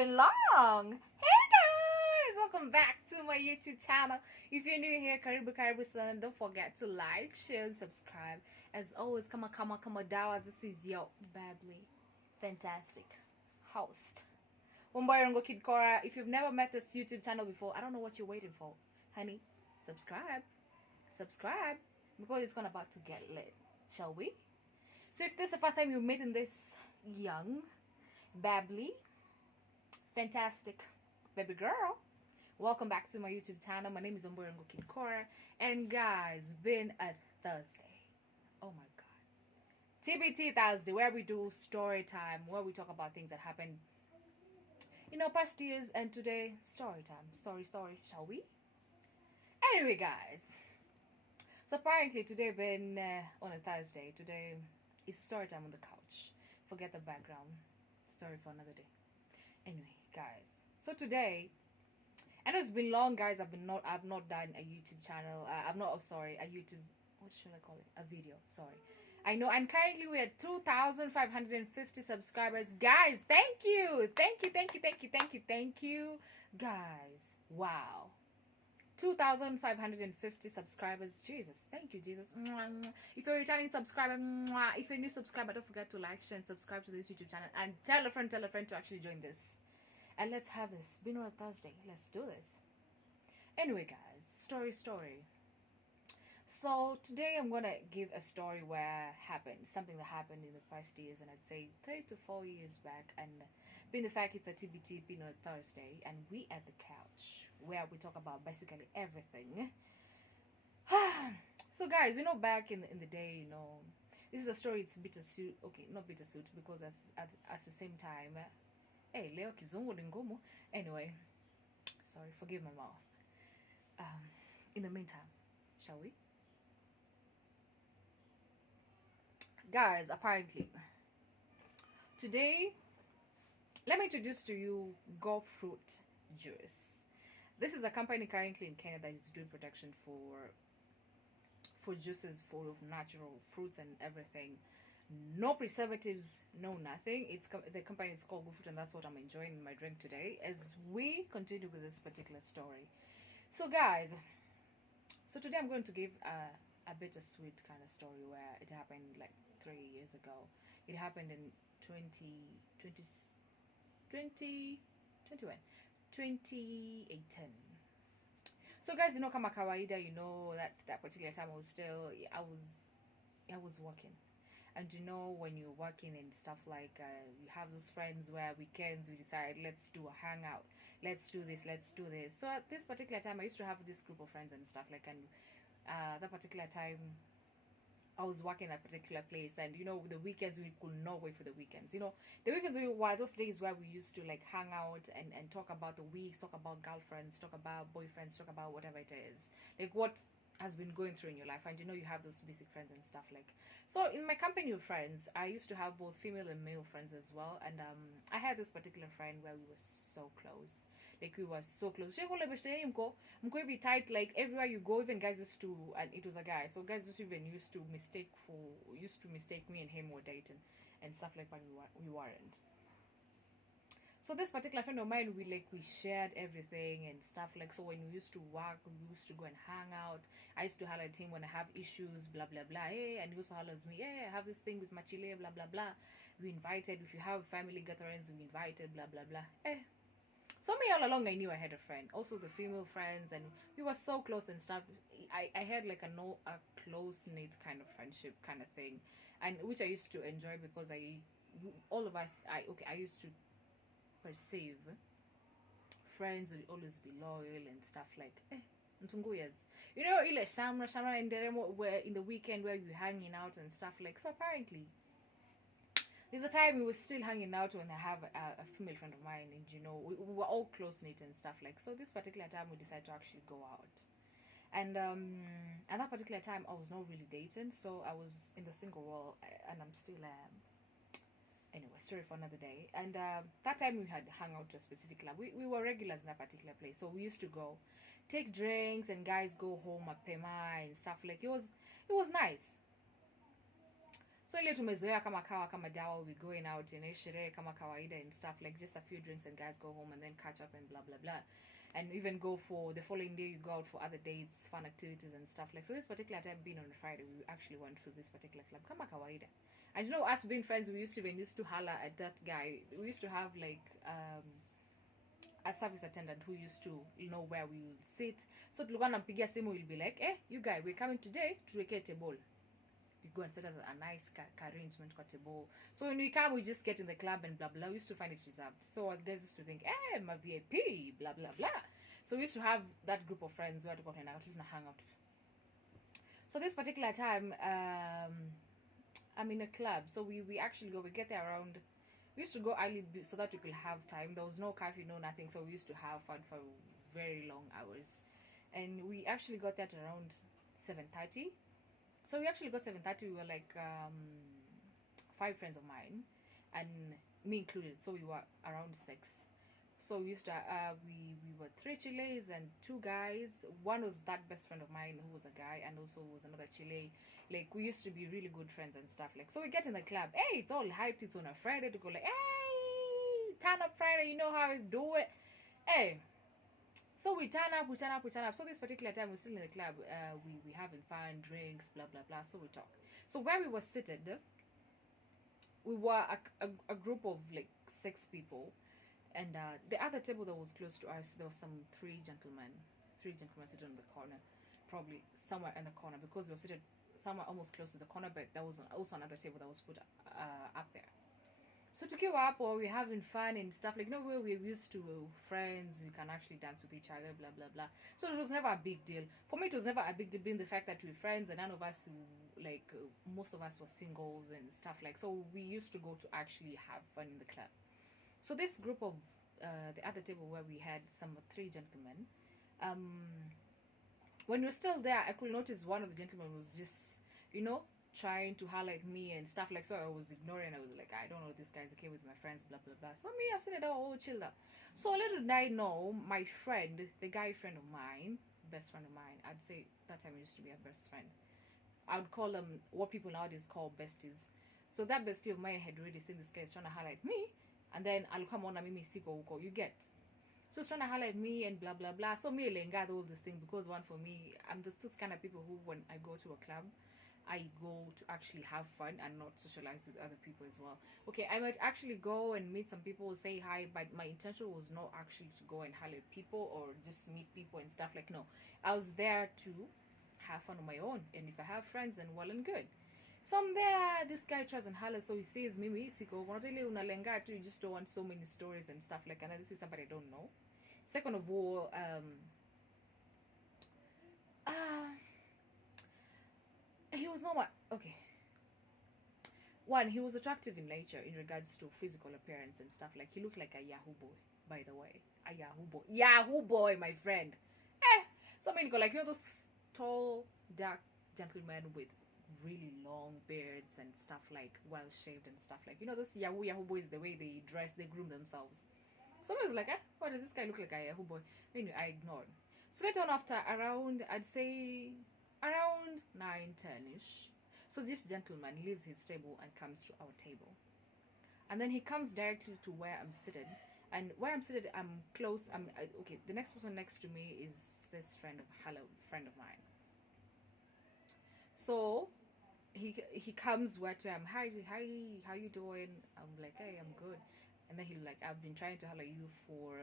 been long. Hey guys, welcome back to my YouTube channel. If you're new here, karibu sana. Don't forget to like, share, and subscribe. As always, kama dawa. This is your bubbly, fantastic host, Umbayarongo Kid Cora. If you've never met this YouTube channel before, I don't know what you're waiting for, honey. Subscribe, because it's about to get lit. Shall we? So if this is the first time you're meeting this young, babbly, fantastic baby girl, welcome back to my YouTube channel. My name is Umbayarongo Kid Cora, and guys, been a Thursday. Oh my god, TBT Thursday, where we do story time, where we talk about things that happened in our past years, and today story time. Story, shall we? Anyway, guys, so apparently today been on a Thursday. Today is story time on the couch. Forget the background story for another day. Anyway, guys, so today, I know it's been long, guys. I've not done a YouTube channel. A YouTube, what should I call it? A video. Sorry. I know, and currently we're at 2,550 subscribers, guys. Thank you, guys. Wow. 2,550 subscribers. Jesus, thank you, Jesus. If you're a returning subscriber, if you're a new subscriber, don't forget to like, share, and subscribe to this YouTube channel, and tell a friend to actually join this, and let's have this. Been on a Thursday, let's do this. Anyway, guys, story. So today I'm gonna give a story something that happened in the past years, and I'd say 3 to 4 years back, and being the fact it's a TBT, being on a Thursday, and we at the couch where we talk about basically everything. So guys, back in the day, this is a story. It's bittersweet. Okay, not bittersweet, because at the same time, hey, leo kizungu ni ngumu. Anyway, sorry, forgive my mouth. In the meantime, shall we? Guys, apparently today, let me introduce to you Go Fruit Juice. This is a company currently in Kenya that is doing production for juices full of natural fruits and everything. No preservatives, no nothing. The company is called Go Fruit, and that's what I'm enjoying in my drink today as we continue with this particular story. So guys, today I'm going to give a bittersweet kind of story where it happened like 3 years ago. It happened in 2018. So guys, kama kawaida, that particular time I was working. And when you're working and stuff, like you have those friends where weekends we decide, let's do a hangout, let's do this. So at this particular time I used to have this group of friends and stuff, like, and that particular time I was working at a particular place, and the weekends we could not wait for the weekends. The weekends were those days where we used to like hang out and talk about the week, talk about girlfriends, talk about boyfriends, talk about whatever it is, like what has been going through in your life. And you have those basic friends and stuff, like. So in my company of friends, I used to have both female and male friends as well, and I had this particular friend where we were so close. Like, we were so close. I'm going to be tight, like everywhere you go. Even guys used to, and it was a guy, so guys used to mistake me and him were dating and stuff, like, when we weren't. So this particular friend of mine, we shared everything and stuff, like. So when we used to work, we used to go and hang out. I used to highlight him when I have issues, blah blah blah. Hey, and he also highlights me. Hey, I have this thing with Mchele, blah blah blah. We invited. If you have family gatherings, we invited, blah blah blah. Hey. So me, all along, I knew I had a friend, also the female friends, and we were so close and stuff. I had like a close-knit kind of friendship kind of thing, and which I used to enjoy, because I used to perceive friends will always be loyal and stuff, like mtunguyas. Ile shamra and where in the weekend where you're hanging out and stuff, like. So apparently there's a time we were still hanging out when I have a female friend of mine, and we were all close-knit and stuff, like. So this particular time we decided to actually go out, and at that particular time I was not really dating, so I was in the single world, and I'm still anyway, story for another day. And that time we had hung out to a specific club. We were regulars in that particular place, so we used to go take drinks, and guys go home at Pema and stuff, like. It was nice. So ile tumezoea kama kawa kama dawa, we going out in sherehe kama kawaida and stuff, like just a few drinks and guys go home and then catch up and blah blah blah, and even go for the following day, you go out for other dates, fun activities and stuff. Like, so this particular time being on a Friday, we actually went through this particular club kama kawaida. And you know, us being friends, we used to holler at that guy. We used to have like a service attendant who used to know where we will sit. So tulikuwa nampigia simu, will be like, you guy, we're coming today to tuweke table. We go and set up a nice arrangement for table. So when we come, we just get in the club and blah blah. We used to find it reserved. So guys used to think, my VIP, blah blah blah. So we used to have that group of friends where to go and hang out. So this particular time, I'm in a club. So we actually go. We get there around. We used to go early so that we could have time. There was no curfew, no nothing. So we used to have fun for very long hours, and we actually got that around 7:30. So we actually got 7:30. We were like 5 friends of mine, and me included. So we were around 6. So we used to we were 3 Chiles and 2 guys. One was that best friend of mine who was a guy, and also was another Chile. Like, we used to be really good friends and stuff. Like, so we get in the club. Hey, it's all hyped. It's on a Friday to go like, hey, turn up Friday. You know how I do it. Hey. So we turn up. So this particular time, we're still in the club. We having fun, drinks, blah, blah, blah. So we talk. So where we were seated, we were a group of like 6 people. And the other table that was close to us, there was some 3 gentlemen sitting in the corner. Probably somewhere in the corner, because we were seated somewhere almost close to the corner, but there was also another table that was put up there. So to give up, or we're having fun and stuff, like, where we're used to friends, we can actually dance with each other, blah blah blah. So it was never a big deal for me. It was never a big deal, being the fact that we're friends and none of us most of us were singles and stuff. Like, so we used to go to actually have fun in the club. So this group of the other table where we had some 3 gentlemen, when we were still there, I could notice one of the gentlemen was just, trying to highlight me and stuff. Like, so I was ignoring. I was like, I don't know, this guy's okay with my friends, blah blah blah. So me, I've seen it all, chill out. So little did I know, my friend, the guy friend of mine, best friend of mine, I'd say that time he used to be a best friend. I would call them what people nowadays call besties. So that bestie of mine had already seen this guy trying to highlight me, and then I'll come on and mimi siko uko, you get. So it's trying to highlight me and blah blah blah. So me lenga all this thing, because one, for me, I'm just this kind of people who, when I go to a club, I go to actually have fun and not socialize with other people as well. Okay, I might actually go and meet some people, say hi, but my intention was not actually to go and highlight people or just meet people and stuff. Like, no, I was there to have fun on my own, and if I have friends, then well and good. So I'm there, this guy tries and hollers, so he says, Mimi, siko, unalenga too, you just don't want so many stories and stuff like that. And this is somebody I don't know. Second of all, he was not okay. One, he was attractive in nature in regards to physical appearance and stuff. Like, he looked like a Yahoo boy, by the way. A Yahoo boy, my friend. So many like, those tall, dark gentlemen with really long beards and stuff, like well shaved and stuff, like, those Yahoo boys, the way they dress, they groom themselves. So I was like, why does this guy look like a Yahoo boy? Anyway, I ignored. So later on, after around, I'd say around 9-10ish, so this gentleman leaves his table and comes to our table, and then he comes directly to where I'm seated. And where I'm seated, I'm close. Okay, the next person next to me is this friend of mine. So he comes where to am. Hi, how you doing? I'm like, hey, I'm good. And then he'll like, I've been trying to holler you for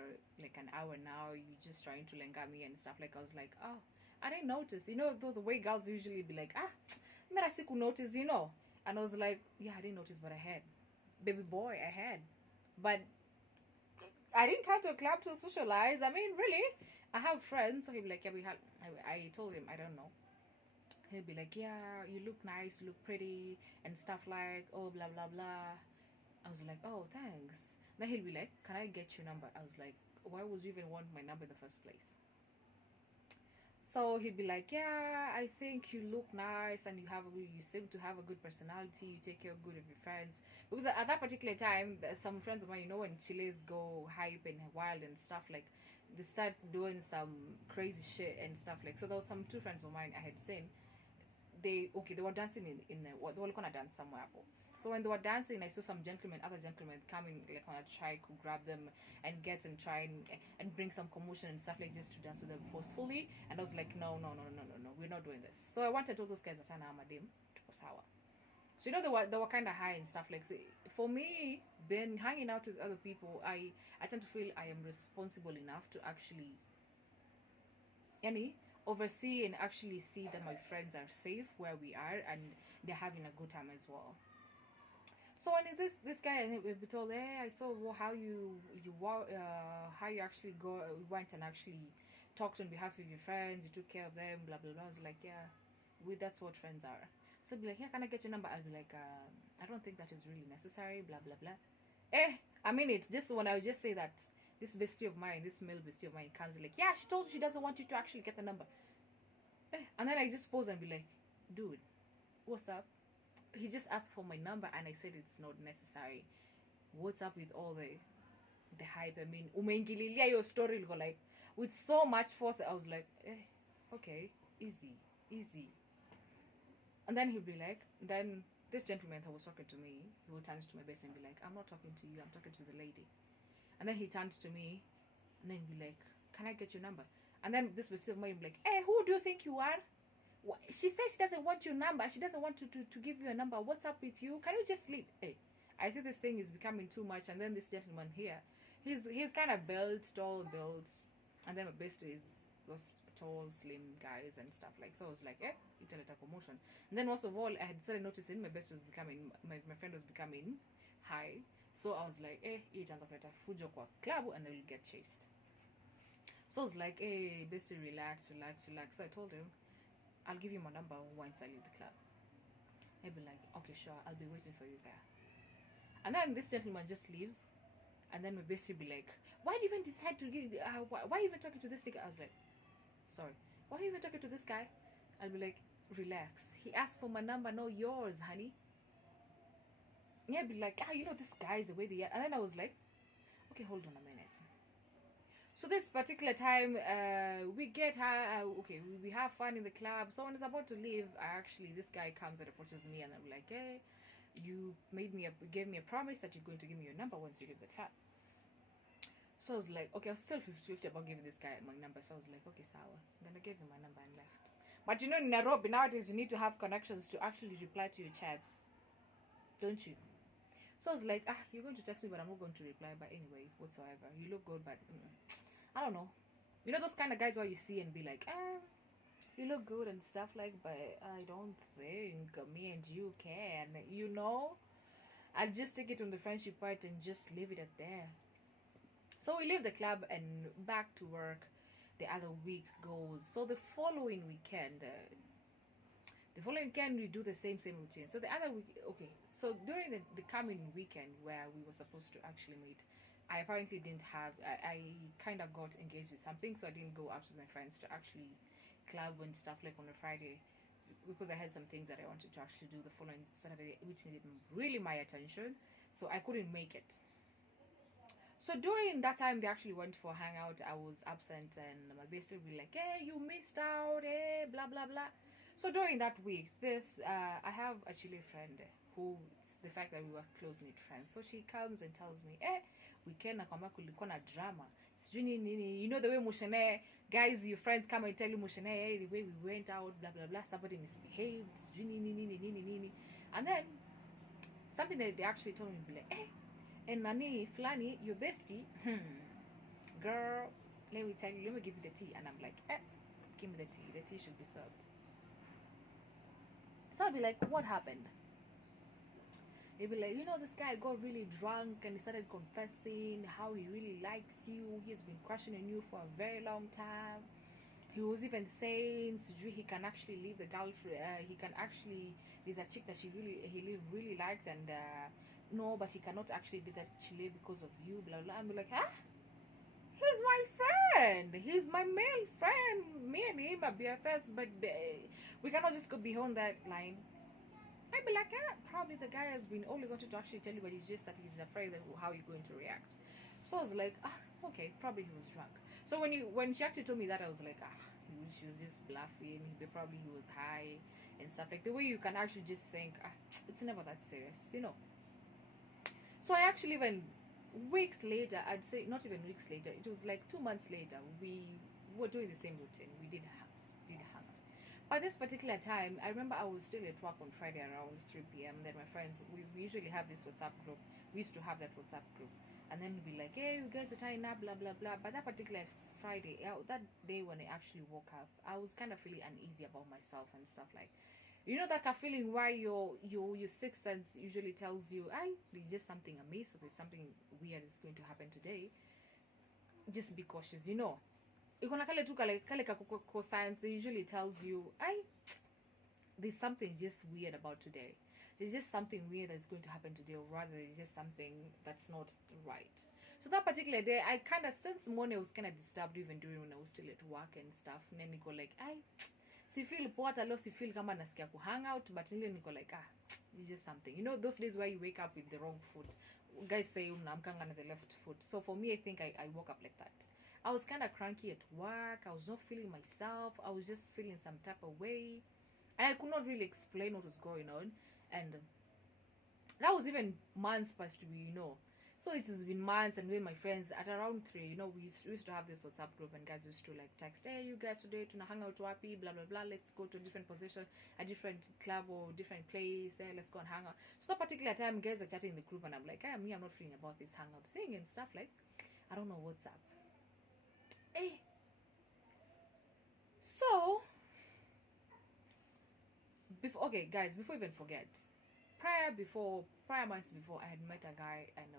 like an hour now. You just trying to lenga me and stuff. Like, I was like, oh, I didn't notice. The way girls usually be like, mera siku notice, And I was like, yeah, I didn't notice, but I had. Baby boy, I had. But I didn't come to a club to socialize. I mean, really, I have friends. So he'd be like, yeah, I told him, I don't know. He'll be like, yeah, you look nice, you look pretty, and stuff like, oh, blah, blah, blah. I was like, oh, thanks. Then he'll be like, can I get your number? I was like, why would you even want my number in the first place? So he'd be like, yeah, I think you look nice and you seem to have a good personality. You take care good of your friends. Because at that particular time, some friends of mine, when Chiles go hype and wild and stuff, like, they start doing some crazy shit and stuff. Like, so there was some 2 friends of mine I had seen. they were dancing in what they were gonna dance somewhere. So when they were dancing, I saw some other gentlemen coming like on a try to grab them and get and try and bring some commotion and stuff like this to dance with them forcefully. And I was like, no, we're not doing this. So I wanted all those guys that are Amadim to Kosawa. So they were kind of high and stuff like. So for me, being hanging out with other people, I tend to feel I am responsible enough to actually oversee and actually see that my friends are safe where we are and they're having a good time as well. So when this guy, and we told, hey, I saw how you actually went and actually talked on behalf of your friends, you took care of them, blah blah blah. I was like, yeah, that's what friends are. So I'd be like, yeah, can I get your number? I'll be like, I don't think that is really necessary, blah blah blah. I mean, it's just when I would just say that this bestie of mine, this male bestie of mine, comes like, yeah, she told you she doesn't want you to actually get the number. And then I just pause and be like, dude, what's up? He just asked for my number and I said it's not necessary. What's up with all the hype? I mean, umengililia your story go like with so much force. I was like, okay, easy. And then he'll be like, then this gentleman that was talking to me, he will turn to my best and be like, I'm not talking to you, I'm talking to the lady. And then he turns to me and then be like, can I get your number? And then this person of mine be like, hey, who do you think you are? She says she doesn't want your number. She doesn't want to give you a number. What's up with you? Can you just leave? Hey, I see this thing is becoming too much. And then this gentleman here, he's kind of tall built. And then my best is those tall, slim guys and stuff like. So I was like, it's a commotion. And then most of all, I had started noticing my best was becoming, my friend was becoming high. So I was like, it turns up at a fujo kwa club and I will get chased. So I was like, hey, Bestie, relax. So I told him, I'll give you my number once I leave the club. He'd be like, okay, sure, I'll be waiting for you there. And then this gentleman just leaves. And then my bestie be like, why do you even decide to give, why are you even talking to this nigga? I was like, sorry, why are you even talking to this guy? I'll be like, relax. He asked for my number, no yours, honey. Yeah, I'd be like, this guy is the way they are. And then I was like, okay, hold on a minute. So this particular time, we get her, we have fun in the club. So when it's about to leave, this guy comes and approaches me and I'm like, hey, you gave me a promise that you're going to give me your number once you leave the club. So I was like, okay, I was still 50-50 about giving this guy my number. So I was like, okay, sawa. Then I gave him my number and left. But in Nairobi nowadays, you need to have connections to actually reply to your chats, don't you? So I was like, you're going to text me, but I'm not going to reply. But anyway, whatsoever. You look good, but I don't know. Those kind of guys where you see and be like, you look good and stuff like, but I don't think me and you can. I'll just take it on the friendship part and just leave it at there. So we leave the club and back to work. The other week goes. So the following weekend, we do the same routine. So the other week, so during the coming weekend where we were supposed to actually meet, I apparently didn't have, I kind of got engaged with something, so I didn't go out with my friends to actually club and stuff like on a Friday, because I had some things that I wanted to actually do the following Saturday, which needed really my attention, so I couldn't make it. So during that time, they actually went for a hangout. I was absent, and my bestie would be like, hey, you missed out, blah, blah, blah. So during that week, I have a Chile friend who, the fact that we were close-knit friends, so she comes and tells me, weekend nakwambia kulikuwa na drama, sijui nini, the way Mchele, guys, your friends come and tell you Mchele, the way we went out, blah blah blah, somebody misbehaved, sijui nini, and then something that they actually told me, like, and nani flani, your bestie, girl, let me tell you, let me give you the tea. And I'm like, give me the tea should be served. So I'll be like, what happened? He'll be like, this guy got really drunk and he started confessing how he really likes you. He's been crushing on you for a very long time. He was even saying he can actually leave the girlfriend. There's a chick that he really likes, and no, but he cannot actually do that Chile because of you, blah blah. I'm like, he's my friend. He's my male friend. Me and him are BFFs, but we cannot just go beyond that line. I'd be like, probably the guy has been always wanted to actually tell you, but it's just that he's afraid of how you're going to react. So I was like, okay, probably he was drunk. So when she actually told me that, I was like, she was just bluffing. Probably he was high, and stuff, like the way you can actually just think, it's never that serious, you know. So I actually, even weeks later, I'd say not even weeks later, it was like 2 months later, we were doing the same routine. We did hang out. By this particular time, I remember I was still at work on Friday around 3 p.m. Then my friends, we usually have this WhatsApp group. We used to have that WhatsApp group. And then we'd be like, hey, you guys are tying up, blah, blah, blah. But that particular Friday, that day when I actually woke up, I was kind of feeling uneasy about myself and stuff, like, you know, that feeling why your sixth sense usually tells you, there's just something amiss, or there's something weird is going to happen today. Just be cautious, you know. Science, they usually tells you, there's something just weird about today. There's just something weird that's going to happen today, or rather, there's just something that's not right. So that particular day, I kind of, since morning, I was kind of disturbed even during when I was still at work and stuff. And then I go like, si feel poa, alo si feel kama nasikia ku hang out, but nile niko like, it's just something. You know, those days where you wake up with the wrong foot. Guys say unamkanga na the left foot. So for me, I think I woke up like that. I was kind of cranky at work. I was not feeling myself. I was just feeling some type of way. And I could not really explain what was going on. And that was even months past, you know. So it has been months, and with my friends at around 3, you know, we used to have this WhatsApp group, and guys used to like text, hey, you guys today to hang out wapi, blah blah blah, let's go to a different position, a different club or different place, let's go and hang out. So that particular time, guys are chatting in the group, and I'm like, I'm not feeling about this hangout thing and stuff, like, I don't know what's up. So before I even forget, prior months before, I had met a guy, and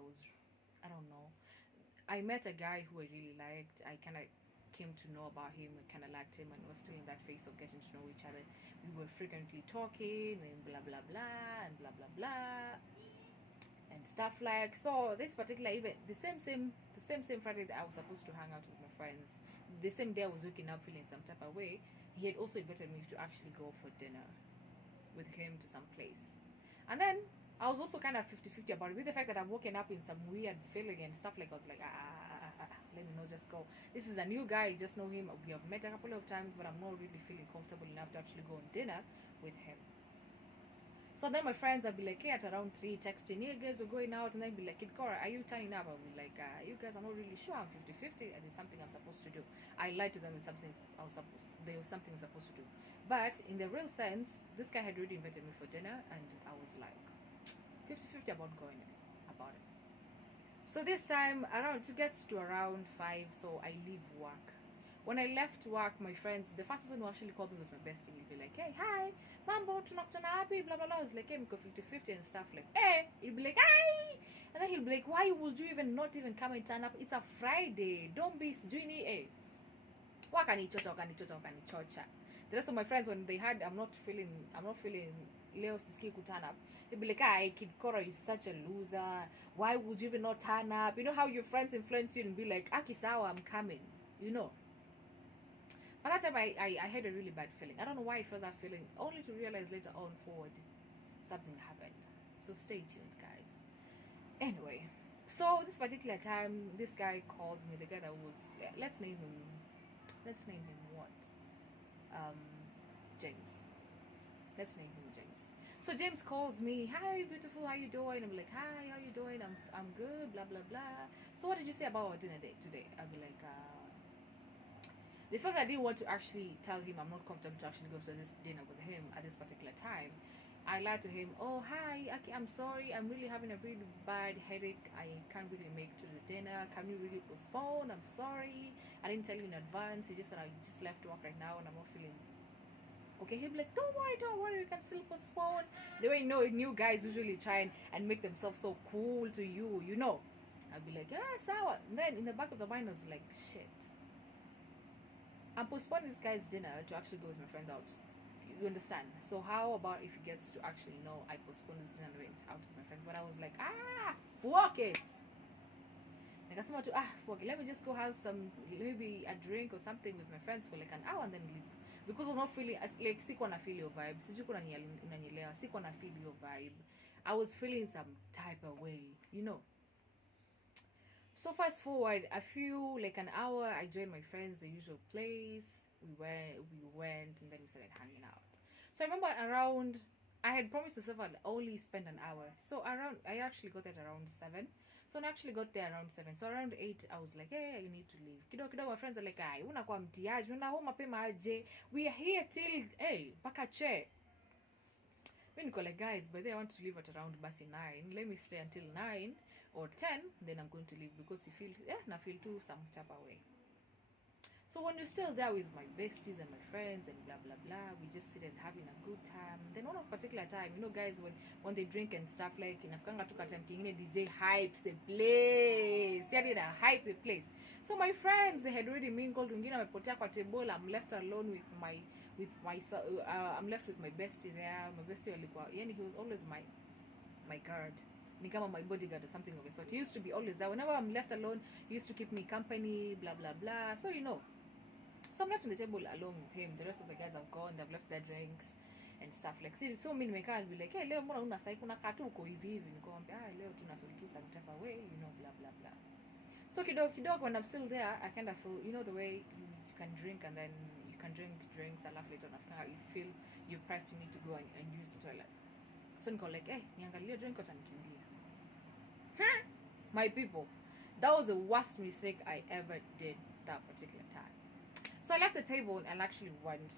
I met a guy who I really liked. I kind of came to know about him and kind of liked him, and was still in that phase of getting to know each other. We were frequently talking and blah blah blah and blah blah blah and stuff, like. So this particular event, the same Friday that I was supposed to hang out with my friends, the same day I was waking up feeling some type of way, he had also invited me to actually go for dinner with him to some place. And then I was also kind of 50-50 about it, with the fact that I've woken up in some weird feeling and stuff, like I was like, let me know, just go. This is a new guy, just know him. We have met a couple of times, but I'm not really feeling comfortable enough to actually go on dinner with him. So then my friends would be like, hey, at around 3, texting, hey guys, we're going out. And then be like, Kid Cora, are you turning up? I'll be like, you guys are not really sure. I'm 50-50, and there's something I'm supposed to do. I lied to them with something there was something I'm supposed to do. But in the real sense, this guy had already invited me for dinner, and I was like 50-50 about going about it. So this time around, it gets to around 5, so I leave work. When I left work, my friends, the first person who actually called me was my bestie. He'll be like, hey, hi, mambo, tunakutana happy, blah, blah, blah. I was like, hey, mko 50-50 and stuff, like, hey. He'll be like, hi. And then he'll be like, why would you even not even come and turn up? It's a Friday. Don't be doing it, wakanichocha. The rest of my friends, when they heard I'm not feeling Leo Siski could turn up, they'd be like, Kid Cora, you're such a loser. Why would you even not turn up? You know how your friends influence you and be like, Akisawa, I'm coming, you know. But that time I had a really bad feeling. I don't know why I felt that feeling, only to realize later on forward something happened. So stay tuned, guys. Anyway, so this particular time, this guy calls me, the guy that was, let's name him what? James. Let's name him James. So James calls me, hi beautiful, how you doing? I'm like, hi, how you doing? I'm good, blah blah blah. So what did you say about our dinner date today? I'll be like, the fact that I didn't want to actually tell him I'm not comfortable to actually go to this dinner with him at this particular time, I lied to him, oh hi, okay, I'm sorry, I'm really having a really bad headache, I can't really make it to the dinner, can you really postpone? I'm sorry, I didn't tell you in advance, it's just that I just left work right now and I'm not feeling okay. He'll be like, don't worry, you can still postpone. The way, you know, new guys usually try and make themselves so cool to you, you know. I'll be like, yeah, sour. And then in the back of the mind I was like, shit, I'm postponing this guy's dinner to actually go with my friends out. You understand? So how about if he gets to actually know I postponed this dinner and went out with my friends? But I was like, fuck it. Like, fuck it. Let me just go have some, maybe a drink or something with my friends for like an hour and then leave. Because I'm not feeling, like, sikuwa na feel your vibe. Sikuwa na feel your vibe. I was feeling some type of way, you know. So fast forward a few, like an hour, I joined my friends, the usual place. We went, and then we started hanging out. So I remember around, I had promised myself I'd only spend an hour. So around, I actually got there around 7. So I actually got there around 7. So around 8, I was like, hey, you need to leave. Kidogo kidogo, my friends are like, ay, unakuwa mtiaji, una home mapema aje. We are here till, hey, paka che. When you call like, guys, but then I want to leave at around basi 9. Let me stay until 9 or 10, then I'm going to leave because you feel, na feel too some type away. So when you're still there with my besties and my friends and blah blah blah, we just sit and having a good time. Then one particular time, guys, when they drink and stuff, like in Afghanistan, time DJ hypes the place. Yeah, they hype the place. So my friends, they had already mingled. Table. I'm left alone with my I'm left with my bestie there. My bestie he was always my guard. Nikama my bodyguard or something of a sort. He used to be always there. Whenever I'm left alone, he used to keep me company, blah blah blah. So so I'm left on the table alone with him. The rest of the guys have gone, they've left their drinks and stuff like. So mimi nimekaa be like, hey, leo mbona una sai kuna katu uko hivi hivi. Nikamwambia, leo tunafeel tu some type of way, blah blah blah. So kidogo when I'm still there, I kind of feel, the way you can drink and then you can drink drinks and laugh later on. You feel you're pressed, you need to go and use the toilet. So niko like, hey, niangalie drink what nikimbia. My people, that was the worst mistake I ever did that particular time. So I left the table and actually went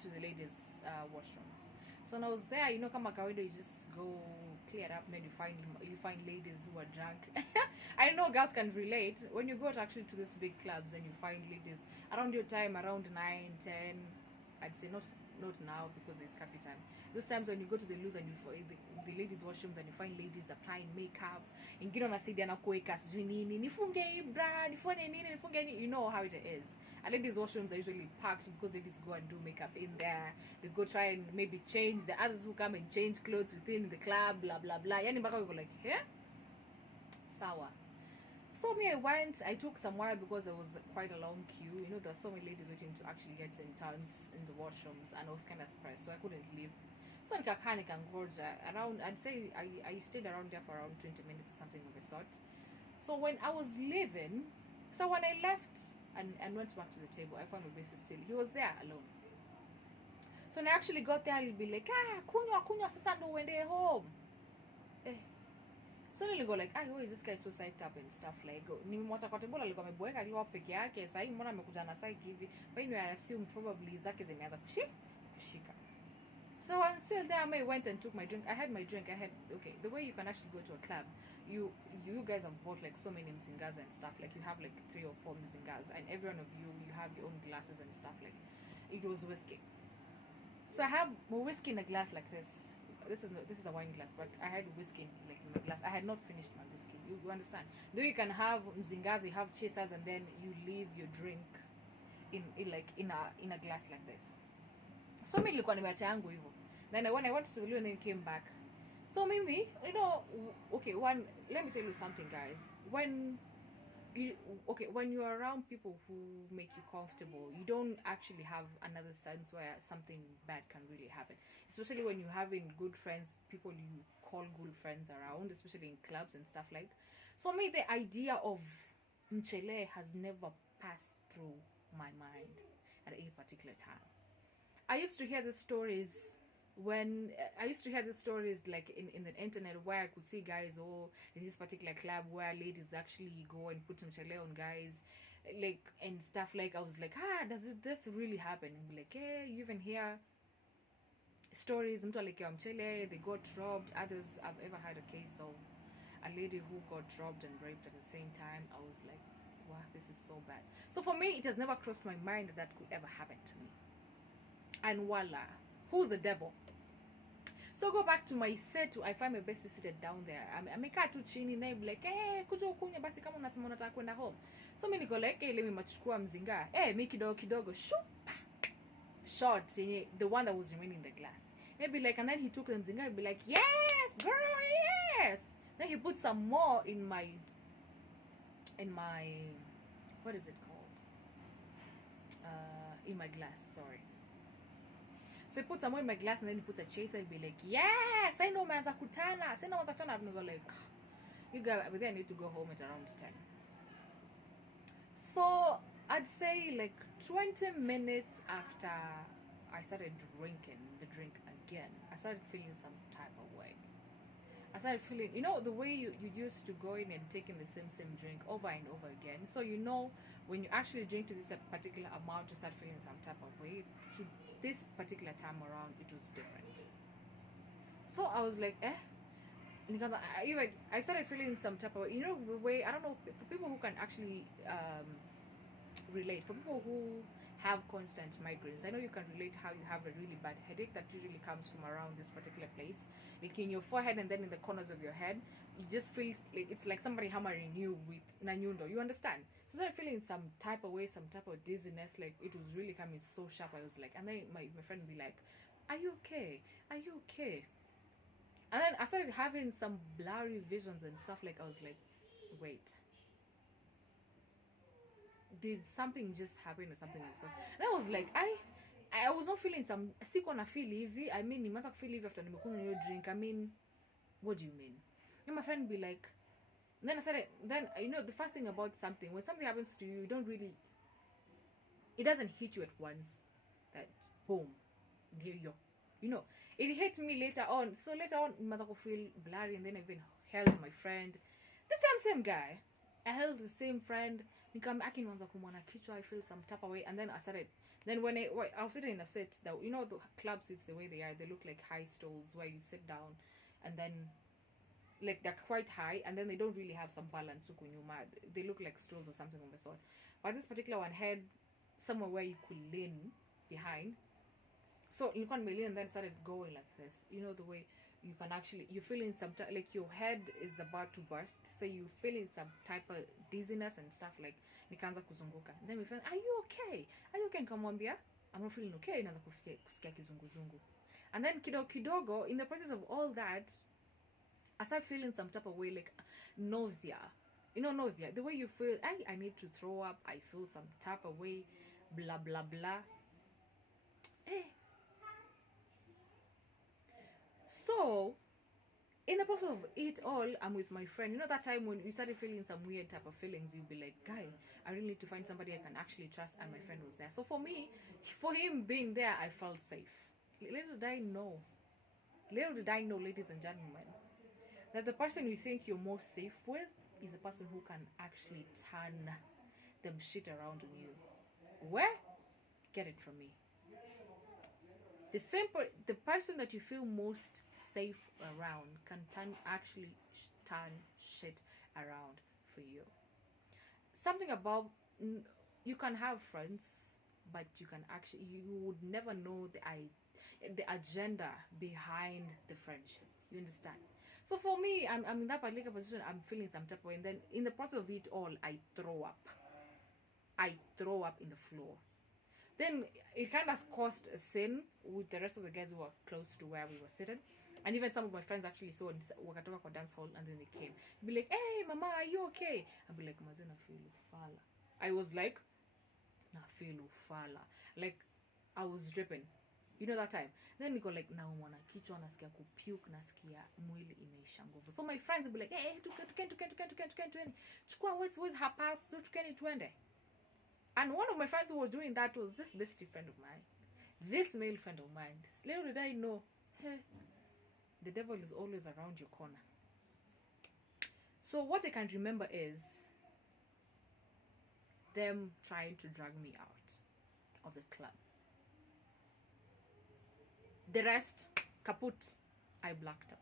to the ladies' washrooms. So when I was there, kama kawaida, you just go clear it up, and then you find ladies who are drunk. I know girls can relate. When you go actually to these big clubs and you find ladies around your time, around 9, 10, I'd say not now because it's coffee time. Those times when you go to the loos and you find the ladies' washrooms and you find ladies applying makeup, ingine unasaidia na kuweka sijui nini, nifunge bra, nifanye nini, nifunge nini, you know how it is. And ladies' washrooms are usually packed because ladies go and do makeup in there. They go try and maybe change. The others who come and change clothes within the club, blah blah blah. Yani mpaka we go like, here? Sawa. So me, I took some while because there was quite a long queue. There are so many ladies waiting to actually get in turns in the washrooms, and I was kind of stressed, so I couldn't leave. So nikakaa nikangoja around, I'd say I stayed around there for around 20 minutes or something of the sort. So when I was leaving, so when I left and went back to the table, I found my Bestie still. He was there alone. So when I actually got there, he'll be like, kunywa sasa ndo uende home. So niligo like, why is this guy so psyched up and stuff like, nimemwacha kwa table alikuwa ameboeka akiwa peke yake. Sasa mbona amekuja na psych hivi? But anyway, I assume probably zake zimeanza kushika. So I'm still there. I went and took my drink. I had my drink. Okay, the way you can actually go to a club, you guys have bought like so many mzingas and stuff. Like you have like 3 or 4 mzingas, and every one of you have your own glasses and stuff. Like it was whiskey. So I have my whiskey in a glass like this. This is a wine glass, but I had whiskey like in my glass. I had not finished my whiskey. You understand? Though you can have mzingas, you have chasers, and then you leave your drink in a glass like this. So mimi nilikuwa nimeacha yangu hivyo. Then when I went to the loo and then came back. So mimi, okay, let me tell you something, guys. When you're around people who make you comfortable, you don't actually have another sense where something bad can really happen. Especially when you're having good friends, people you call good friends around, especially in clubs and stuff like. So me, the idea of Mchele has never passed through my mind at any particular time. I used to hear the stories like in the internet where I could see guys in this particular club where ladies actually go and put Mchele on guys, like and stuff like. I was like, does this really happen? And be like, you even hear stories mtu alikiwa Mchele, they got robbed. Others, I've ever had a case of a lady who got robbed and raped at the same time. I was like, wow, this is so bad. So for me, it has never crossed my mind that could ever happen to me. And voila, who's the devil? So go back to my set. I find my bestie seated down there. Amekaa tu chini naye like, kuja ukunywe basi kama unasema unataka kwenda home. So mimi niko like, let me machukua mzinga. Mimi kidogo shot, the one that was remaining in the glass. Maybe like, and then he took the mzinga and be like, yes, girl, yes. Then he put some more in my what is it called? In my glass, sorry. So he put some more in my glass and then he puts a chaser and be like, yes, I know manza kutana. Say no manza kutana. I'm gonna go like, you guys, but then I need to go home at around 10. So I'd say like 20 minutes after I started drinking the drink again, I started feeling some type of way. I started feeling, the way you used to go in and taking the same drink over and over again. So when you actually drink to this particular amount, you start feeling some type of way. To this particular time around, it was different. So I was like, because I started feeling some type of way. The way, I don't know, for people who can actually relate, for people who have constant migraines, I know you can relate how you have a really bad headache that usually comes from around this particular place, like in your forehead and then in the corners of your head. You just feel like it's like somebody hammering you with nanyundo, you understand? So I started feeling some type of way, some type of dizziness, like it was really coming so sharp. I was like, and then my friend would be like, are you okay, are you okay? And then I started having some blurry visions and stuff. Like I was like, wait, did something just happen or something like so? And I was like, I was not feeling some sick on a feel heavy. I mean, you must feel heavy after your drink. I mean, what do you mean? And my friend be like, then I said, then the first thing about something, when something happens to you, you don't really, it doesn't hit you at once. That boom, there you go. It hit me later on. So later on, I feel blurry, and then I even held my friend, the same guy. I held the same friend. I feel some type of way, and then I started. Then when I was sitting in a seat that the club seats, the way they are, they look like high stools where you sit down, and then like they're quite high, and then they don't really have some balance. They look like stools or something of the sort. But this particular one had somewhere where you could lean behind. So you can't lean and then started going like this. The way you can actually, you're feeling some like your head is about to burst. So you're feeling some type of dizziness and stuff, like nikaanza kuzunguka. Then we felt, are you okay? Are you okay? Nikamwambia, I'm not feeling okay. Inaanza kusikia kizunguzungu. And then kidogo, in the process of all that, I started feeling some type of way, like nausea. Nausea. The way you feel, I need to throw up. I feel some type of way, blah blah blah. So, in the process of it all, I'm with my friend. That time when you started feeling some weird type of feelings, you'll be like, guy, I really need to find somebody I can actually trust, and my friend was there. So for me, for him being there, I felt safe. Little did I know, ladies and gentlemen, that the person you think you're most safe with is the person who can actually turn them shit around on you. Where? Get it from me. The person that you feel most safe around can actually turn shit around for you. Something about, you can have friends, but you would never know the agenda behind the friendship. You understand? So for me, I'm in that particular position. I'm feeling some type of way, and then in the process of it all, I throw up. I throw up in the floor. Then it kind of caused a scene with the rest of the guys who were close to where we were sitting. And even some of my friends actually saw wakatoka kwa dance hall, and then they came. Be like, hey, mama, are you okay? I'd be like, mazina feel ufala. I was like, na feel ufala. Like, I was dripping. That time. Then we go like, na umwana kichwa, nasikia kupuke, nasikia mwili imeisha nguvu. So my friends would be like, hey, tukeni. Chukua, where's her pass? Tukeni tuende. And one of my friends who was doing that was this bestie friend of mine. This male friend of mine. Little did I know, the devil is always around your corner. So what I can remember is them trying to drag me out of the club. The rest, kaput, I blacked out.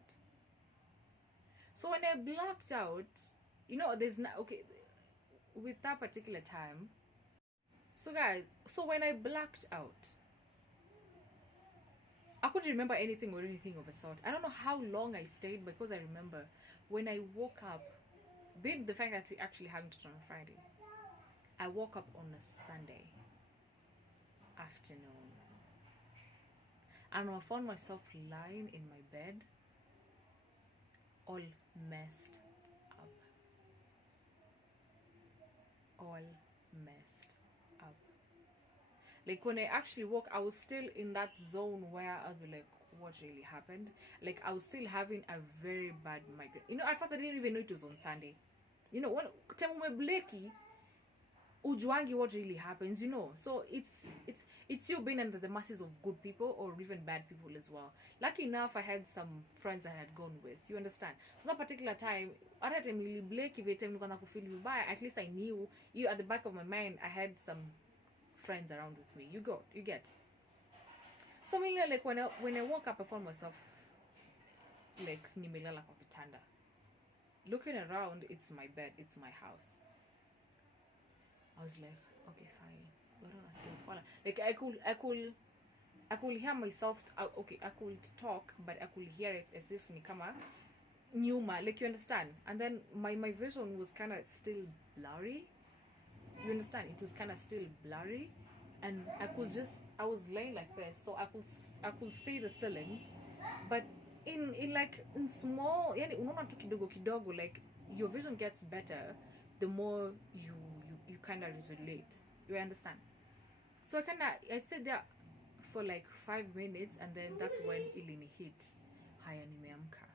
So when I blacked out, there's not, okay, with that particular time. So guys, when I blacked out, I couldn't remember anything or anything of a sort. I don't know how long I stayed, because I remember when I woke up, being the fact that we actually hadn't on a Friday, I woke up on a Sunday afternoon, and I found myself lying in my bed, all messed up. All messed up. Like when I actually woke, I was still in that zone where I'll be like, what really happened? Like I was still having a very bad migraine. At first I didn't even know it was on Sunday. When time blakey, ujuangi what really happens, so it's you being under the masses of good people or even bad people as well. Lucky enough, I had some friends I had gone with, you understand. So that particular time, at that time really blake if time gonna feel you by, at least I knew you at the back of my mind I had some friends around with me. You get. So I mean, like when I woke up, I found myself like nimelala kwa kitanda, looking around. It's my bed, it's my house. I was like, okay, fine. Like I could hear myself. Okay, I could talk, but I could hear it as if nikama nyuma. Like, you understand? And then my vision was kind of still blurry. You understand? It was kind of still blurry, and I was laying like this, so I could see the ceiling, but in like in small. Yani unaona tu kidogo kidogo. Like, your vision gets better the more you kind of relate. You understand? So I stayed there for like 5 minutes, and then that's when ilini hit. Haya nimeamka.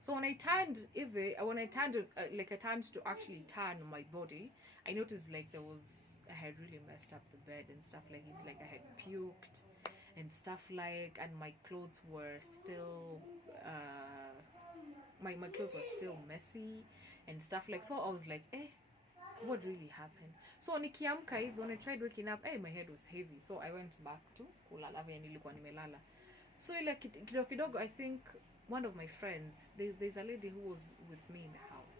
So when I turned to actually turn my body, I noticed like I had really messed up the bed and stuff. Like, it's like I had puked and stuff, like, and my clothes were still my clothes were still messy and stuff, like. So I was like, what really happened? So nikiamka hivi, when I tried waking up, my head was heavy, so I went back to kulala vile nilikuwa nimelala. So like kidogo, I think one of my friends, there's a lady who was with me in the house,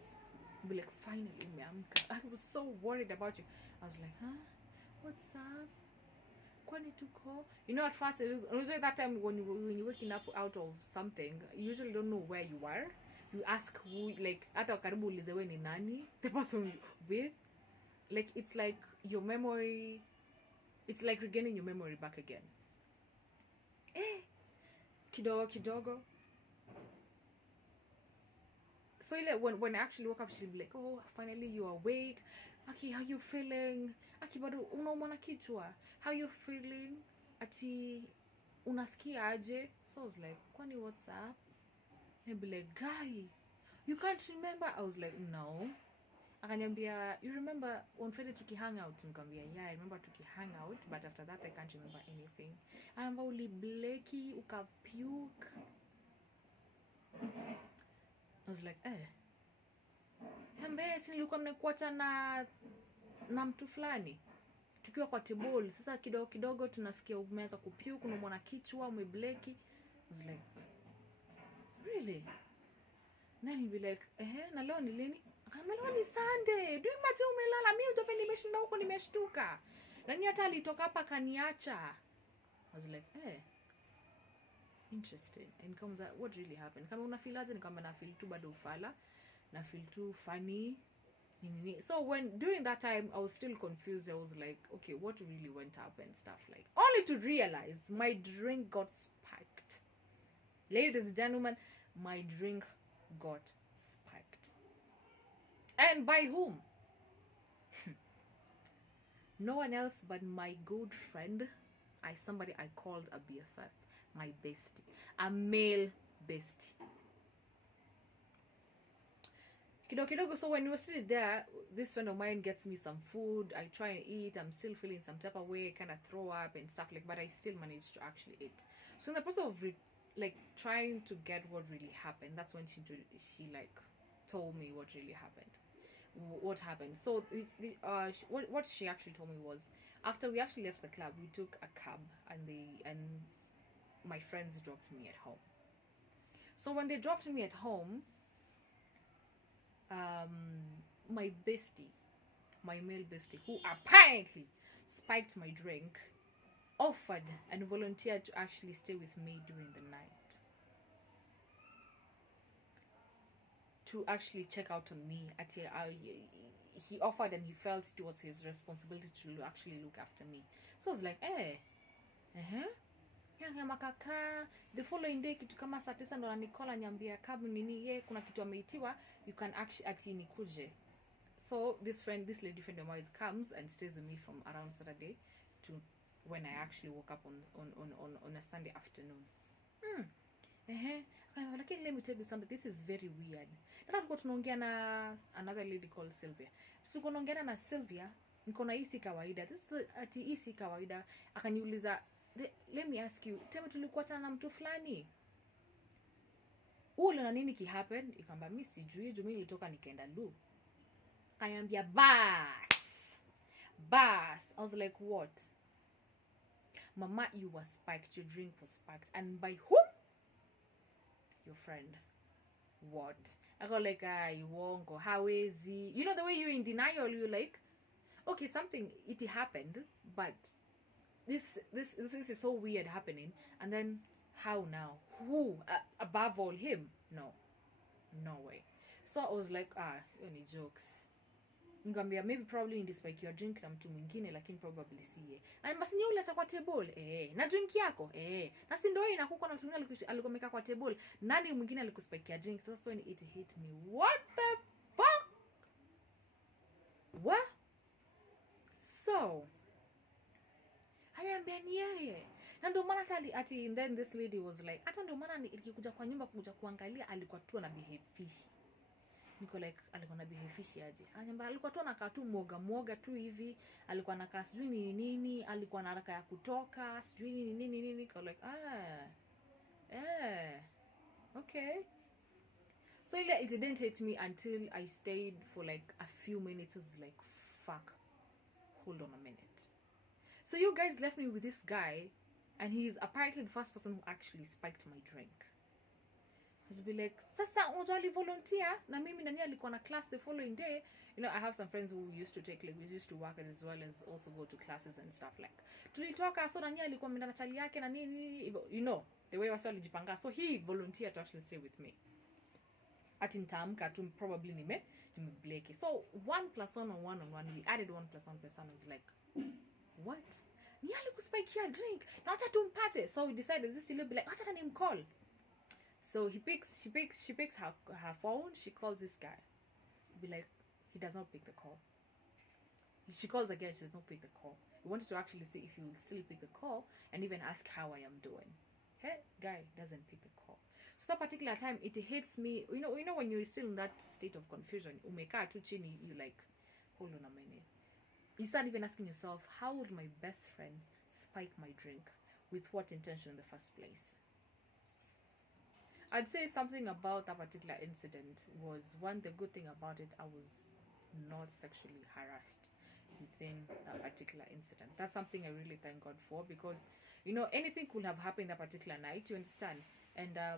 be like, finally nimeamka. I was so worried about you. I was like, huh, what's up? Kwani tuko? At first it was like that time when you're waking up out of something, you usually don't know where you are. You ask who, like, hata karibu ulize we ni nani, the person with. Like, it's like your memory, it's like regaining your memory back again. Kidogo. So when I actually woke up, she'd be like, oh, finally you're awake. Aki, how you feeling? Aki, bado unaumwa na kichwa. How you feeling? Ati, unasikia aje? So I was like, kwani what's up? And be like, guy, you can't remember? I was like, no. Akaniambia, you remember on Friday tuki hang out? Nikamwambia, yeah, I remember tuki hang out, but after that I can't remember anything. Amba uli bleki, ukapuke. I was like, Hambe, si nilikuwa mnekuacha na mtu fulani. Tukiwa kwa table, sasa kidogo tunasikia umeweza kupuke, unaumwa na kichwa, umebleki. I was like, really? Then he'll be like, na leo ni lini? Akamwambia, leo ni Sunday. Do you imagine umelala? Mimi utope nimeshinda huko, nimeshtuka. Nani hata alitoka hapa kaniacha. I was like, interesting. And comes out, what really happened? Kama una feel aje? Nikamwambia na feel tu bado ufala. Na feel too funny. So during that time, I was still confused. I was like, okay, what really went up and stuff, like. Only to realize my drink got spiked. Ladies and gentlemen, my drink got spiked. And by whom? No one else but my good friend. Somebody I called a BFF. My bestie. A male bestie. Kidogo. So when we were still there, this friend of mine gets me some food. I try and eat. I'm still feeling some type of way, kind of throw up and stuff, like, but I still managed to actually eat. So in the process of like trying to get what really happened, that's when she like told me what really happened. What happened? So what she actually told me was, after we actually left the club, we took a cab, and my friends dropped me at home. So when they dropped me at home, my bestie, my male bestie, who apparently spiked my drink, offered and volunteered to actually stay with me during the night, to actually check out on me. He offered, and he felt it was his responsibility to actually look after me. So I was like, makaka. The following day, kitu kama saa 9 ndo ananikola nyambia, kabu nini ye kuna kitu ameitiwa, you can actually ati nikuje. So this lady friend of mine comes and stays with me from around Saturday to when I actually woke up on a Sunday afternoon. Lakini let me tell you something, this is very weird. Nataka tuko tunaongea na another lady called Sylvia. Tuko tunaongea na Sylvia, niko na hisi kawaida. This is ati hisi kawaida. Akaniuliza, let me ask you, tena tulikuwa tana na mtu fulani. Ule na nini ki happen? Ikamba mimi sijui, juu mimi nilitoka nikaenda lu. Kaniambia bas. I was like, what? Mama, you were spiked, your drink was spiked. And by whom? Your friend. What? I go like, you won't go. How is he? You know the way you're in denial, you're like, okay, something, it happened, but this is so weird happening. And then, how now? Who? Above all, him? No way. So I was like, any jokes. Ngambia maybe probably in this like your drink na mtu mwingine lakini probably siye. Basi ni ule kwa table na drink yako na si ndio inakuwa na mtu mwingine alikomeka kwa table, nani mwingine alikuspike drink. That's when it hit me, what the fuck. What? So ayambia ni yeye. Na ndio maana ati and then this lady was like, hata ndio maana nikikuja kwa nyumba kuja kuangalia alikuwa tu na behave fishy. Niko like, alikuwa na behave fishy aje? Anamba alikuwa tu anakaa tu mwoga tu hivi, alikuwa anakaa sijui nini, alikuwa na haraka ya kutoka, sijui nini. Niko like, okay. So it didn't hit me until I stayed for like a few minutes. I was like, fuck, hold on a minute. So you guys left me with this guy, and he's apparently the first person who actually spiked my drink. He's be like, sasa unajali volunteer na mimi nani alikuwa na class the following day. You know, I have some friends who used to take, like, we used to work as well as also go to classes and stuff like. Tulitoka, so nani alikuwa ameenda na chali yake na nini, you know, the way wasa walijipanga. So he volunteered to actually stay with me. Ati nitaamka tu probably nime blake. So 1 + 1 on 1 we added 1 + 1 + 1. I was like, what? Ni alikuspike your drink. Na acha tumpate. So we decided this will be like, acha ni mcall. So she picks her phone. She calls this guy. Be like, he does not pick the call. She calls again. She does not pick the call. We wanted to actually see if he will still pick the call and even ask how I am doing. Hey, guy doesn't pick the call. So that particular time, it hits me. You know when you're still in that state of confusion. Umeka tu chini, you like, hold on a minute. You start even asking yourself, how would my best friend spike my drink? With what intention in the first place? I'd say something about that particular incident was, one, the good thing about it, I was not sexually harassed within that particular incident. That's something I really thank God for, because, you know, anything could have happened that particular night, you understand? And I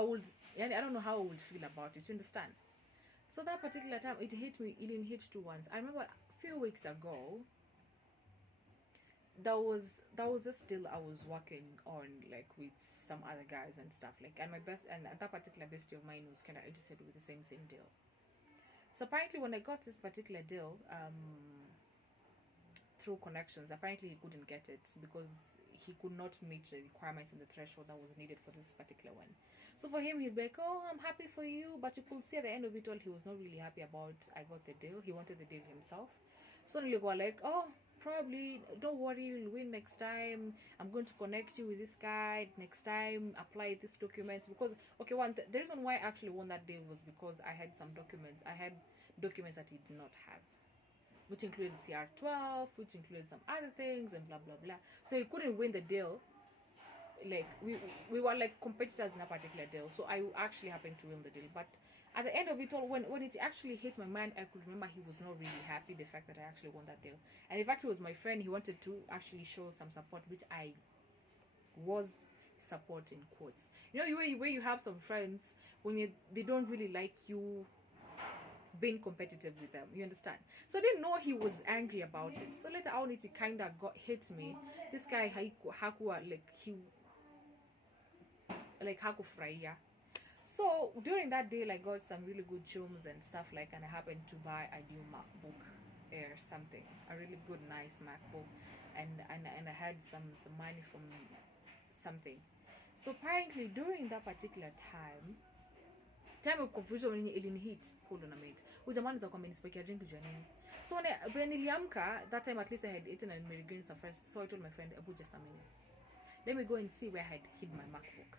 don't know how I would feel about it, you understand? So that particular time, it didn't hit two once. I remember a few weeks ago, that was still I was working on, like, with some other guys and stuff like, and that particular bestie of mine was kind of interested with the same deal. So apparently when I got this particular deal through connections, apparently he couldn't get it because he could not meet the requirements and the threshold that was needed for this particular one. So for him, he'd be like, oh, I'm happy for you, but you could see at the end of it all, he was not really happy about I got the deal. He wanted the deal himself. So they were like, oh, probably, don't worry, you'll win next time. I'm going to connect you with this guy next time. Apply this document. Because, okay, the reason why I actually won that deal was because I had some documents. I had documents that he did not have, which included CR12, which included some other things and blah, blah, blah. So he couldn't win the deal. Like, we were like competitors in a particular deal. So I actually happened to win the deal. But at the end of it all, when it actually hit my mind, I could remember he was not really happy, the fact that I actually won that deal. And in fact, he was my friend. He wanted to actually show some support, which I was supporting, quotes. You know, where you have some friends, when they don't really like you being competitive with them, you understand? So I didn't know he was angry about it. So later on, it kind of hit me. This guy, hakufurahia. So during that deal, I got some really good chums and stuff like, and I happened to buy a new MacBook Air something, a really good, nice MacBook, and I had some money from something. So apparently during that particular time of confusion, when it hit, hold on a minute, ujamani za kwa menispike drink janini. So when niliamka, that time at least I had eaten and made some friends. So I told my friend, Abu, just a minute, let me go and see where I had hid my MacBook.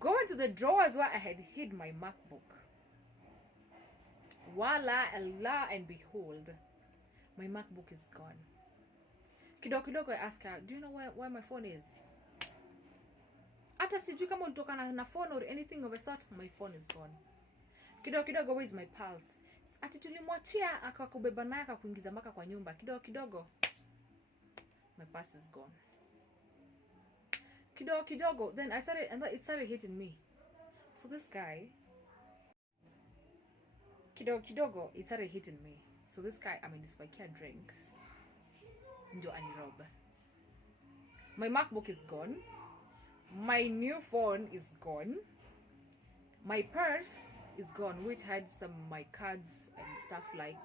Go into the drawers where I had hid my MacBook. Voila, Allah, and behold, my MacBook is gone. Kidogo I ask her, do you know where my phone is? Hata sijui kama ulitoka na phone or anything of a sort. My phone is gone. Kidogo, where is my pulse? Ati tulimwachia akakubeba naye akakuingiza maka kwa nyumba. Kidogo, my purse is gone. Kidogo, then it started hitting me. So this guy, kidogo, it started hitting me. So this guy, I mean, this Ushaiwekewa drink. Ndio anirob. My MacBook is gone. My new phone is gone. My purse is gone, which had some my cards and stuff like,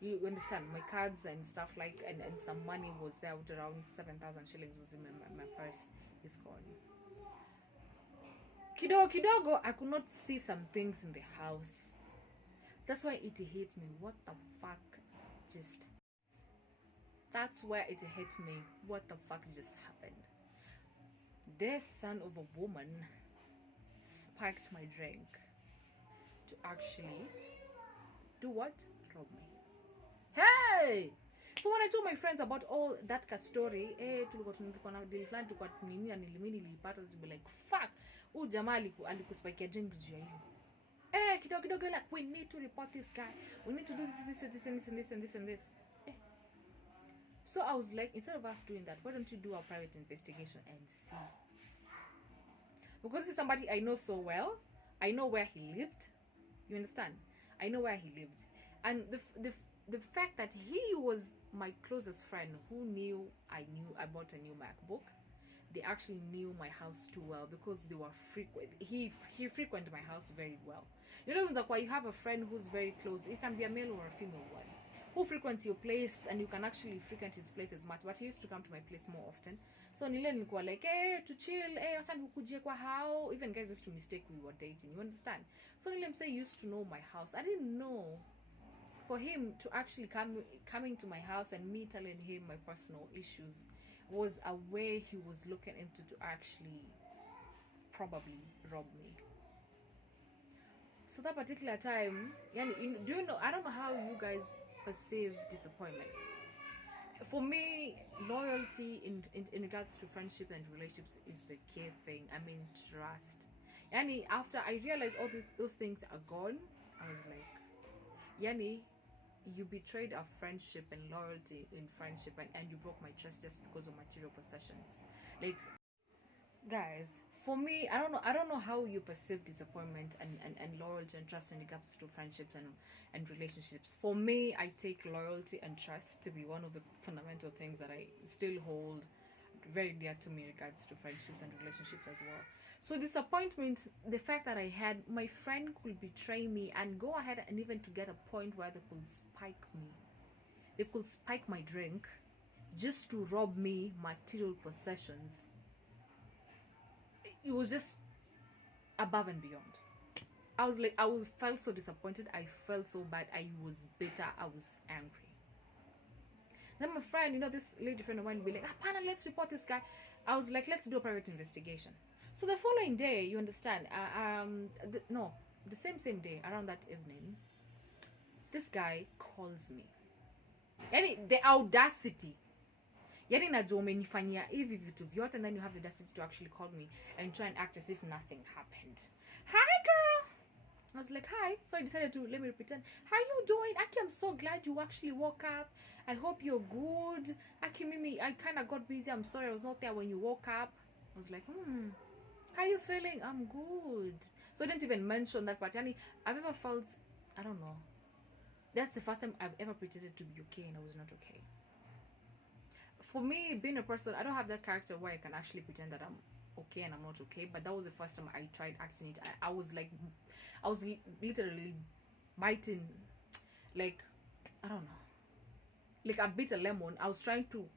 you understand, my cards and stuff like, and some money was there with around 7,000 shillings was in my purse is gone. Kidogo, I could not see some things in the house. That's why it hit me. What the fuck just... That's where it hit me. What the fuck just happened? This son of a woman spiked my drink to actually do what? Rob me. Hey! So when I told my friends about all that story, tulikuwa na deal plan, tulikuwa nini na nilipata to be like, fuck, huyu jamaa alikuspike drink juu ya hiyo. Kidogo like, we need to report this guy. We need to do this. So I was like, instead of us doing that, why don't you do a private investigation and see? Because he's somebody I know so well. I know where he lived. You understand? I know where he lived. And the fact that he was my closest friend who knew I bought a new MacBook. They actually knew my house too well because they were frequent. He frequented my house very well. You know, when you have a friend who's very close, it can be a male or a female one, who frequents your place and you can actually frequent his place as much. But he used to come to my place more often. So nile nilikuwa like, to chill, acha nikuje kwa how. Even guys used to mistake we were dating. You understand? So nile mse used to know my house. I didn't know. For him to actually coming to my house and me telling him my personal issues was a way he was looking into to actually probably rob me. So that particular time, do you know, I don't know how you guys perceive disappointment. For me, loyalty in regards to friendship and relationships is the key thing. I mean, trust. After I realized all those things are gone, I was like, you betrayed our friendship and loyalty in friendship, and you broke my trust just because of material possessions. Like, guys, for me, I don't know how you perceive disappointment and loyalty and trust in regards to friendships and relationships. For me, I take loyalty and trust to be one of the fundamental things that I still hold very dear to me in regards to friendships and relationships as well. So disappointment, the fact that I had my friend could betray me and go ahead and even to get a point where they could spike me. They could spike my drink just to rob me material possessions. It was just above and beyond. I was like, felt so disappointed. I felt so bad. I was bitter. I was angry. Then my friend, this lady friend of mine would be like, Pana, let's report this guy. I was like, let's do a private investigation. So the following day, you understand, the same day, around that evening, this guy calls me. The audacity. Najua umenifanyia hivi vitu vyote, and then you have the audacity to actually call me and try and act as if nothing happened. Hi, girl. I was like, hi. So I decided to let me pretend. How you doing? Aki, I'm so glad you actually woke up. I hope you're good. Aki, Mimi, I kind of got busy. I'm sorry I was not there when you woke up. I was like, how you feeling? I'm good. So I didn't even mention that part. I've ever felt, I don't know. That's the first time I've ever pretended to be okay and I was not okay. For me, being a person, I don't have that character where I can actually pretend that I'm okay and I'm not okay. But that was the first time I tried acting it. I was literally biting, like, I don't know, like I bit a lemon. I was trying to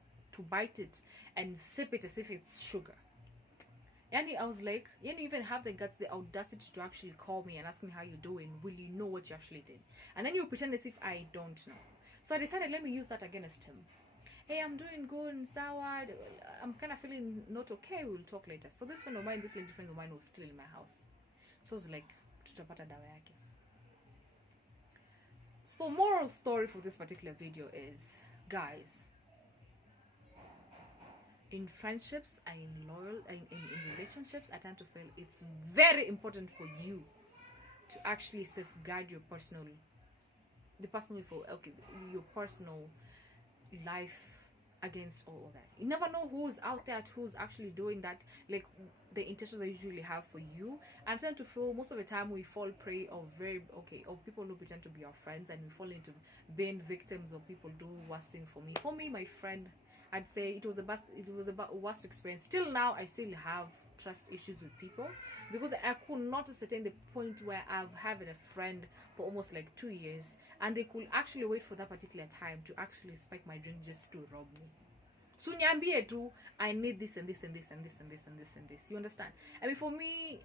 bite it and sip it as if it's sugar. I was like, you even have the guts, the audacity to actually call me and ask me how you're doing. Will you know what you actually did? And then you pretend as if I don't know. So I decided, let me use that against him. hey, I'm doing good and sour, I'm kind of feeling not okay, we'll talk later. So this friend of mine, this lady friend of mine was still in my house. So it's like, tutapata dawa yake. So moral story for this particular video is, guys, in friendships and in loyal and in relationships, I tend to feel it's very important for you to actually safeguard your personal your personal life against all of that. You never know who's out there, who's actually doing that, like the intentions they usually have for you. I tend to feel most of the time we fall prey of people who pretend to be our friends, and we fall into being victims of people do worse things for me. For me, my friend, I'd say it was a worst experience. Still now, I still have trust issues with people, because I could not ascertain the point where I've had a friend for almost like 2 years, and they could actually wait for that particular time to actually spike my drink just to rob me. So nyambie tu, I need this and this and this and this and this and this and this. You understand? I mean, for me,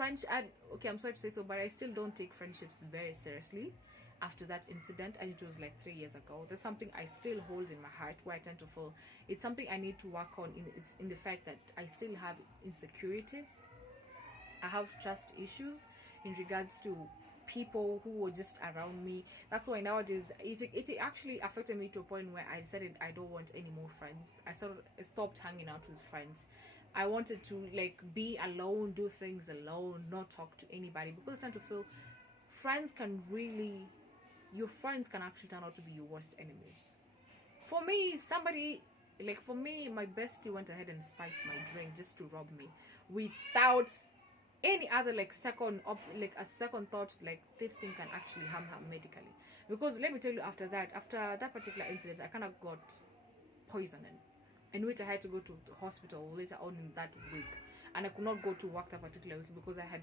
I'm sorry to say so, but I still don't take friendships very seriously after that incident, and it was like 3 years ago. There's something I still hold in my heart, where I tend to feel it's something I need to work on, in the fact that I still have insecurities. I have trust issues in regards to people who were just around me. That's why nowadays it actually affected me to a point where I decided I don't want any more friends. I stopped hanging out with friends. I wanted to like be alone, do things alone, not talk to anybody, because I tend to feel your friends can actually turn out to be your worst enemies. For me, my bestie went ahead and spiked my drink just to rob me, without any other a second thought, like this thing can actually harm her medically. Because let me tell you, after that particular incident, I kind of got poisoning, in which I had to go to the hospital later on in that week, and I could not go to work that particular week because I had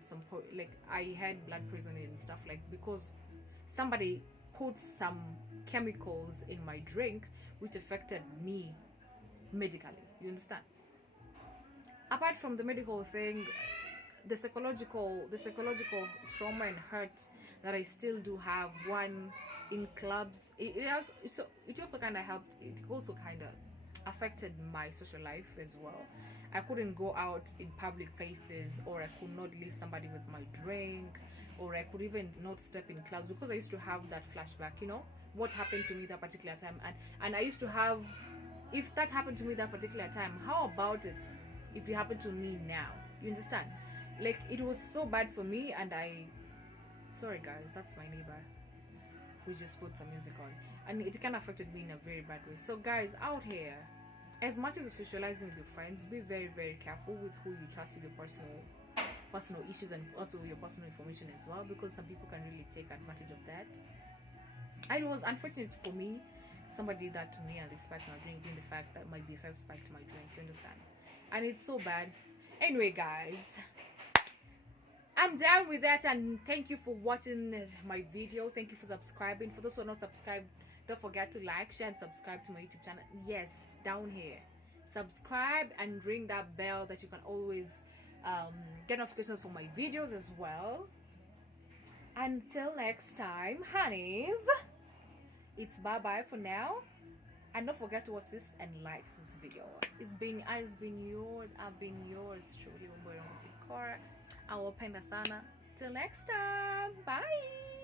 I had blood poisoning and stuff, because somebody put some chemicals in my drink which affected me medically. You understand? Apart from the medical thing, the psychological trauma and hurt that I still do have, one, in clubs, it also kind of helped. It also kind of affected my social life as well. I couldn't go out in public places, or I could not leave somebody with my drink, or I could even not step in clubs, because I used to have that flashback, what happened to me that particular time, and I used to have, if that happened to me that particular time, how about it if it happened to me now? You understand? Like, it was so bad for me, and sorry guys, that's my neighbor who just put some music on, and it kind of affected me in a very bad way. So guys out here, as much as you're socializing with your friends, be very, very careful with who you trust with your personal issues, and also your personal information as well, because some people can really take advantage of that. And it was unfortunate for me, somebody did that to me, and they spiked my drink, being the fact that my BFF spiked my drink. You understand? And it's so bad. Anyway guys, I'm done with that, and thank you for watching my video. Thank you for subscribing. For those who are not subscribed, don't forget to like, share, and subscribe to my YouTube channel. Yes, down here, subscribe and ring that bell that you can always get notifications for my videos as well. Until next time, honeys, it's bye bye for now, and don't forget to watch this and like this video. I've been yours truly, Awapenda sana. Till next time, bye.